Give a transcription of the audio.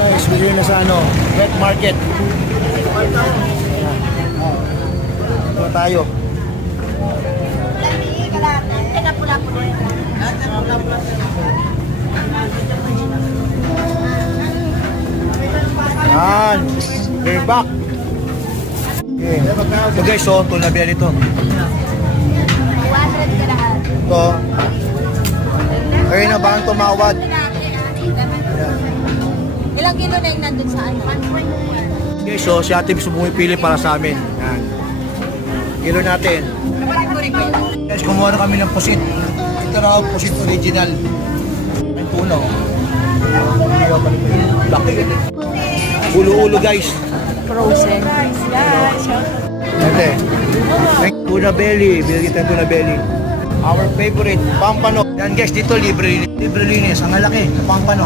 Guys, bili na sa wet market. Ayan. Ito tayo. Teka, pula-pula. Yan. We're back. Okay. So guys, ito na biya nito. 200 ka lahat. Ito. Ayun na ba ang tumawad? Ilang kilo na yung nandun sa ano? Okay, so si ate gusto pumipili para sa amin. Yan. Kilo natin. Guys, kumuha na kami ng pusit. Ito raw, pusit original. May tunaw. Ulo-ulo guys. Frozen. Ate. May tuna belly. Bilagyan tayo tuna belly. Our favorite, pampano. Yan guys, dito libre linis. Ang lalaki, pampano.